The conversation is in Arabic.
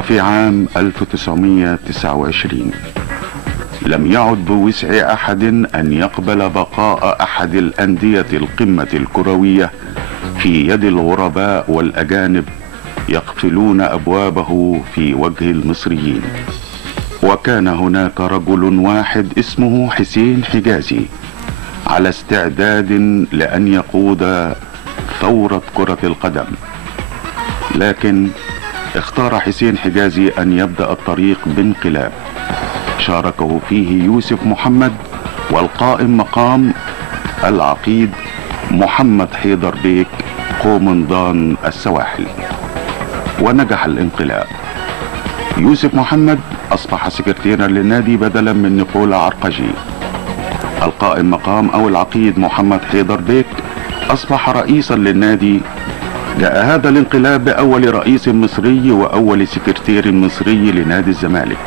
وفي عام 1929 لم يعد بوسع أحد أن يقبل بقاء أحد الأندية القمة الكروية في يد الغرباء والأجانب يقفلون أبوابه في وجه المصريين. وكان هناك رجل واحد اسمه حسين حجازي على استعداد لأن يقود ثورة كرة القدم، لكن اختار حسين حجازي أن يبدأ الطريق بانقلاب شاركه فيه يوسف محمد والقائم مقام العقيد محمد حيدر بيك قومندان السواحل، ونجح الانقلاب. يوسف محمد أصبح سكرتيرا للنادي بدلا من نيكولا عرقجي. القائم مقام أو العقيد محمد حيدر بيك أصبح رئيسا للنادي. جاء هذا الانقلاب بأول رئيس مصري وأول سكرتير مصري لنادي الزمالك.